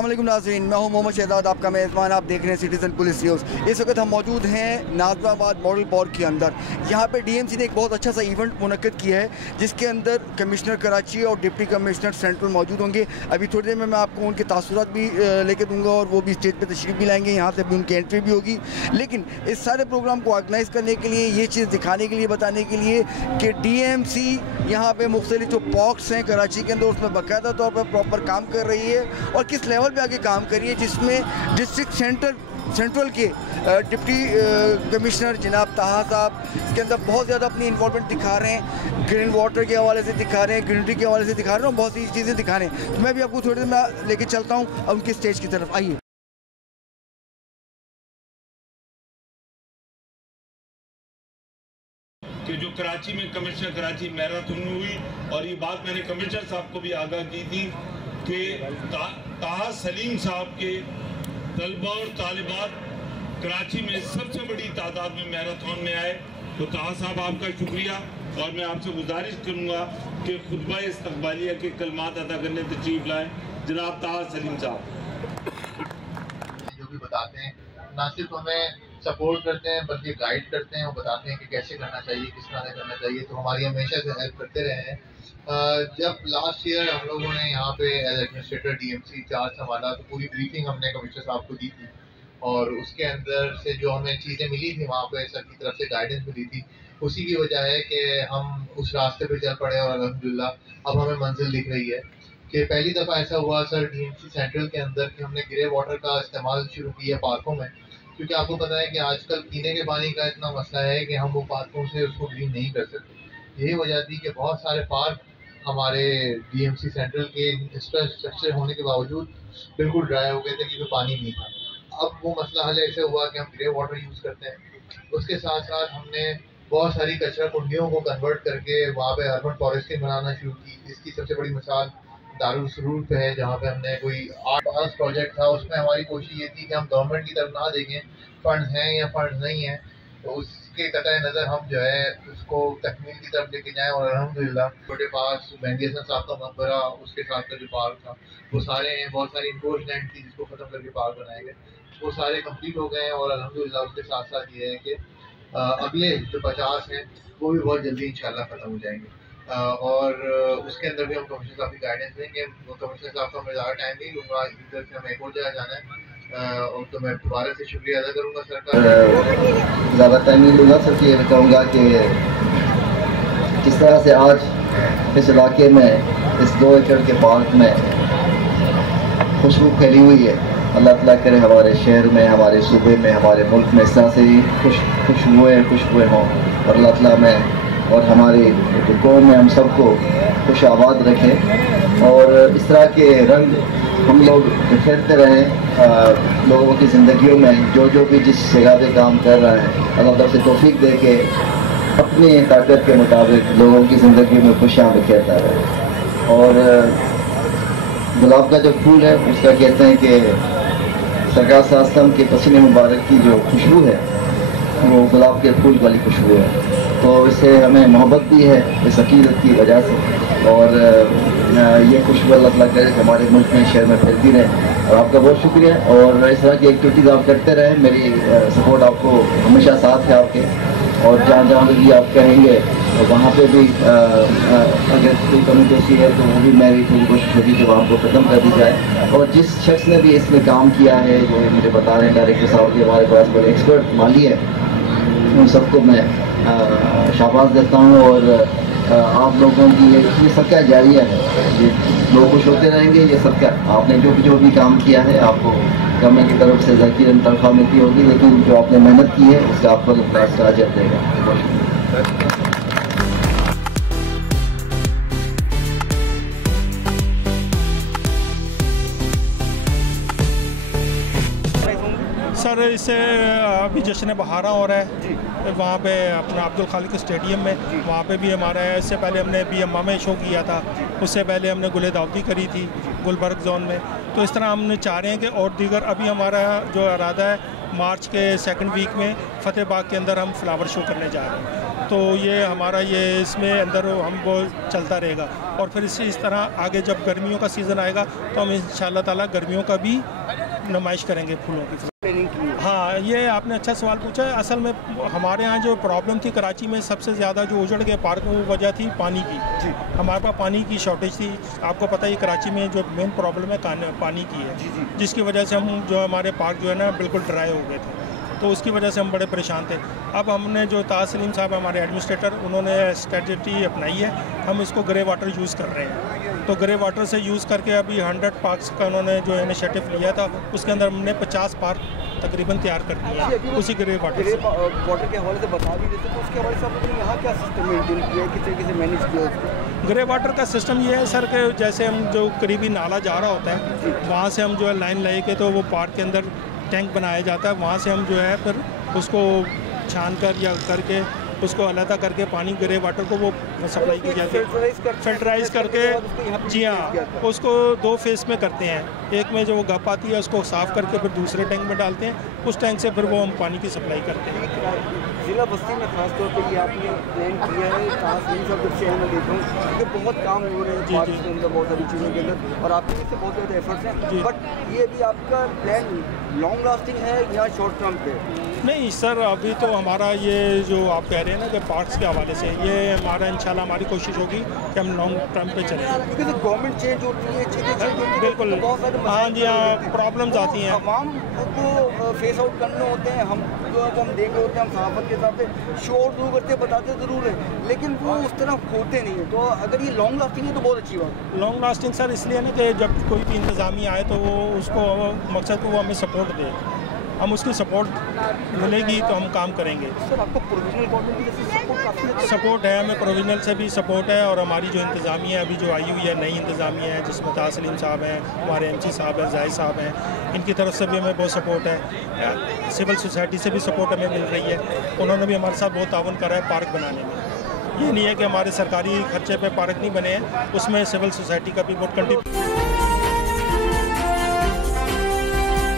अस्सलाम वालेकुम नाज़रीन, मैं हूं मोहम्मद शहजाद, आपका मेज़बान। आप देख रहे हैं सिटीज़न पुलिस न्यूज़। इस वक्त हम मौजूद हैं नाज़राबाद मॉडल पार्क के अंदर। यहां पे डीएमसी ने एक बहुत अच्छा सा इवेंट मुनक्किद किया है, जिसके अंदर कमिश्नर कराची और डिप्टी कमिश्नर सेंट्रल मौजूद होंगे। अभी थोड़ी देर में मैं आपको उनके तासुरात भी लेके दूँगा और वो भी स्टेज पर तशरीफ़ भी लाएँगे। यहाँ से भी उनकी एंट्री भी होगी। लेकिन इस सारे प्रोग्राम को ऑर्गेनाइज़ करने के लिए, ये चीज़ दिखाने के लिए, बताने के लिए कि डीएमसी यहाँ पर मुख्तलिफ जो पार्क्स हैं कराची के अंदर, उसमें बाकायदा तौर पर प्रॉपर काम कर रही है और किस लेवल पे आगे काम कर रही है, जिसमें डिस्ट्रिक्ट सेंट्रल के डिप्टी कमिश्नर जनाब ताहा साहब इसके अंदर बहुत ज़्यादा अपनी इन्वॉल्वमेंट दिखा रहे हैं। ग्रीन वाटर के हवाले से दिखा रहे हैं, ग्रीनरी के हवाले से दिखा रहे हैं और बहुत सी चीज़ें दिखा रहे हैं। तो मैं भी आपको थोड़ी देर में लेके चलता हूँ अब उनकी स्टेज की तरफ। आइए। कि जो कराची में कमिश्नर कराची मैराथन हुई, और ये बात मैंने कमिश्नर साहब को भी आगाह की थी कि ताहा सलीम साहब के तलबा और तालिबात कराची में सबसे बड़ी तादाद में मैराथन में आए। तो ताहा साहब आपका शुक्रिया, और मैं आपसे गुजारिश करूँगा कि खुतबा इस्तक़बालिया के कलमात अदा करने तशरीफ़ लाएँ जनाब ताहा सलीम साहब। जो भी बताते हैं ना सिर्फ हमें सपोर्ट करते हैं बल्कि गाइड करते हैं और बताते हैं कि कैसे करना चाहिए, किस तरह से करना चाहिए। तो हमारी हमेशा से हेल्प करते रहे हैं। जब लास्ट ईयर हम लोगों ने यहाँ पे एज एडमिनिस्ट्रेटर डीएमसी चार्ज संभाला तो पूरी ब्रीफिंग हमने कमिश्नर साहब को दी थी, और उसके अंदर से जो हमें चीज़ें मिली थी वहाँ पे सर की तरफ से गाइडेंस मिली थी, उसी की वजह है कि हम उस रास्ते पर चल पड़े और अल्हम्दुलिल्लाह अब हमें मंजिल दिख रही है। कि पहली दफ़ा ऐसा हुआ सर डीएमसी सेंट्रल के अंदर कि हमने ग्रे वाटर का इस्तेमाल शुरू किया पार्कों में, क्योंकि आपको पता है कि आजकल पीने के पानी का इतना मसला है कि हम वो पार्कों से उसको ग्रीन नहीं कर सकते। यही वजह थी कि बहुत सारे पार्क हमारे डीएमसी सेंट्रल के इंफ्रास्ट्रक्चर होने के बावजूद बिल्कुल ड्राई हो गए थे क्योंकि पानी नहीं था। अब वो मसला हल ऐसे हुआ कि हम ग्रे वाटर यूज़ करते हैं। उसके साथ साथ हमने बहुत सारी कचरा कुंडियों को कन्वर्ट करके वहाँ पे अर्बन फॉरेस्टिंग बनाना शुरू की। इसकी सबसे बड़ी मिसाल दारुल सुरूर पे है, जहाँ पे हमने कोई 8 प्रोजेक्ट था। उसमें हमारी कोशिश ये थी कि हम गवर्नमेंट की तरफ ना देखें फंड हैं या फंड नहीं है, तो उसके कतई नज़र हम जो है उसको तकमील की तरफ लेके जाएं। और अल्हम्दुलिल्लाह छोटे पास मेहंदी हसन साहब का मकबरा, उसके साथ का जो पार्क था, वो सारे हैं। बहुत सारी इंडोर लैंड थी जिसको ख़त्म करके पार्क बनाए गए, वो सारे कम्प्लीट हो गए हैं। और अल्हम्दुलिल्लाह उसके साथ साथ ये है कि अगले जो 50 हैं वो भी बहुत जल्दी इंशाल्लाह ख़त्म हो जाएंगे। और उसके अंदर भी हम कमिश्नर साहब की गाइडेंस देंगे। कमिश्नर साहब का मैं ज़्यादा टाइम नहीं लूँगा, इधर से हमें एक और जगह जाना है। और तो मैं दोबारा से शुक्रिया अदा करूँगा सर का। ज़्यादा टाइम नहीं लूँगा, सिर्फ ये कहूँगा कि जिस तरह से आज इस इलाके में इस 2 एकड़ के पार्क में खुशबू फैली हुई है, अल्लाह ताला करे हमारे शहर में, हमारे सूबे में, हमारे मुल्क में इस तरह से ही खुशबुएँ हों। और अल्लाह ताला में और हमारी कौम में हम सबको खुश आबाद रखें और इस तरह के रंग हम लोग बिखेरते रहें लोगों की ज़िंदगियों में। जो भी जिस जगह पे काम कर रहा है, अल्लाह ताला से तौफीक दे के अपनी ताकत के मुताबिक लोगों की ज़िंदगी में खुशियाँ बिखेरता रहे। और गुलाब का जो फूल है उसका कहते हैं कि सरकार सास्तम के पसीने मुबारक की जो खुशबू है वो गुलाब के फूल वाली खुशबू है। तो इससे हमें मोहब्बत भी है इस अकीदत की वजह से। और ये खुशबू अल्लाह ताला करे कि हमारे मुल्क में, शहर में फैलती रहे। और आपका बहुत शुक्रिया, और इस तरह की एक्टिविटीज़ आप करते रहें। मेरी सपोर्ट आपको हमेशा साथ है आपके, और जहाँ जहाँ भी आप कहेंगे तो वहाँ पे भी अगर कोई कमी पेशी है तो वो भी मेरी पूरी कोशिश होगी कि वहाँ को ख़त्म कर दी जाए। और जिस शख्स ने भी इसमें काम किया है, जो मुझे बता रहे हैं डायरेक्टर साहब के हमारे पास बड़े एक्सपर्ट माली है, उन सबको मैं शाबाश देता हूँ। और आप लोगों की ये सबका जारिया है, ये लोग खुश होते रहेंगे। ये सबका आपने जो भी काम किया है, आपको गवर्नमेंट की तरफ से ज़ाकिरन तनख्वाह मिलती होगी, लेकिन जो आपने मेहनत की है उसका आपको अजर देगा। सर इससे अभी जश्न बहारा हो रहा है वहाँ पे अपना अब्दुल खालिक स्टेडियम में, वहाँ पे भी हमारा है। इससे पहले हमने BMA में शो किया था, उससे पहले हमने गुले दाऊदी करी थी गुलबर्ग जोन में। तो इस तरह हमने चाह रहे हैं कि और दीगर अभी हमारा जो इरादा है मार्च के सेकंड वीक में फतेह बाग के अंदर हम फ्लावर शो करने जा रहे हैं। तो ये हमारा ये इसमें अंदर हम वो चलता रहेगा और फिर इस तरह आगे जब गर्मियों का सीज़न आएगा तो हम इंशाल्लाह ताला गर्मियों का भी नुमाइश करेंगे फूलों की। हाँ, ये आपने अच्छा सवाल पूछा है। असल में हमारे यहाँ जो प्रॉब्लम थी कराची में सबसे ज़्यादा जो उजड़ गए पार्क में, वो वजह थी पानी की। जी। हमारे पास पानी की शॉर्टेज थी। आपको पता है कराची में जो मेन प्रॉब्लम है पानी की है। जी। जिसकी वजह से हम जो हमारे पार्क जो है ना बिल्कुल ड्राई हो गए थे, तो उसकी वजह से हम बड़े परेशान थे। अब हमने जो ताज सलीम साहब हमारे एडमिनिस्ट्रेटर, उन्होंने स्ट्रेटजी अपनाई है, हम इसको ग्रे वाटर यूज़ कर रहे हैं। तो ग्रे वाटर से यूज़ करके अभी 100 पार्क्स का उन्होंने जो इनिशिएटिव लिया था, उसके अंदर हमने 50 पार्क तकरीबन तैयार कर दिए हैं उसी ग्रे वाटर से। वाटर के हवाले से बता भी देते तो उसके हवाले से आपने यहाँ क्या सिस्टम मेंटेन किया है, किस तरीके से मैनेज किया उसको? ग्रे वाटर का सिस्टम ये है सर कि जैसे हम जो करीबी नाला जा रहा होता है, वहाँ से हम जो है लाइन ले के तो वो पार्क के अंदर टैंक बनाया जाता है, वहाँ से हम जो है फिर उसको छान कर या करके उसको अलहदा करके पानी ग्रे वाटर को वो सप्लाई की जाती है, फिल्टराइज करके। जी हाँ, उसको 2 फेस में करते हैं। एक में जो वो गप आती है उसको साफ़ करके फिर दूसरे टैंक में डालते हैं, उस टैंक से फिर वो हम पानी की सप्लाई करते हैं। ज़िला बस्ती में खास तौर पर ये आपने प्लान किया है, ताज सलीम साहब जब से मैं देखता हूँ क्योंकि बहुत काम हो रहे हैं पार्क के अंदर, बहुत सारी चीज़ों के अंदर, और आपके से बहुत ज़्यादा एफर्ट्स हैं। बट ये भी आपका प्लान लॉन्ग लास्टिंग है या शॉर्ट टर्म पे? नहीं सर, अभी तो हमारा ये जो आप कह रहे हैं ना कि पार्क्स के हवाले से, ये हमारा इंशाल्लाह हमारी कोशिश होगी कि हम लॉन्ग टर्म पे चलें, क्योंकि गवर्नमेंट चेंज होती है, चीज़ें चेंज होती हैं, बिल्कुल। हाँ जी हाँ, प्रॉब्लम्स आती हैं, आवाम को फेस आउट करने होते हैं। हम जो हम देख रहे होते हैं, हम सहाफ़त के हिसाब से शोर दूर करते बताते ज़रूर है, लेकिन वो उस तरह होते नहीं है। तो अगर ये लॉन्ग लास्टिंग है तो बहुत अच्छी बात है। लॉन्ग लास्टिंग सर इसलिए ना कि जब कोई भी इंतज़ामिया आए तो वो उसको मकसद को वो हमें सपोर्ट दे, हम उसकी सपोर्ट मिलेगी तो हम काम करेंगे। सर आपको प्रोविजनल गवर्नमेंट की जैसे सपोर्ट काफ़ी सपोर्ट है, हमें प्रोविजनल से भी सपोर्ट है, और हमारी जो इंतज़ामिया अभी जो आई हुई है नई इंतज़ामिया है, जिसमें ताज सलीम साहब हैं, हमारे MC साहब हैं, जाहिद साहब हैं, इनकी तरफ से भी हमें बहुत सपोर्ट है। सिविल सोसाइटी से भी सपोर्ट हमें मिल रही है, उन्होंने भी हमारे साथ बहुत ताउन करा है पार्क बनाने में। ये नहीं है कि हमारे सरकारी खर्चे पे पार्क नहीं बने हैं, उसमें सिविल सोसाइटी का भी बहुत कंट्रीब्यूशन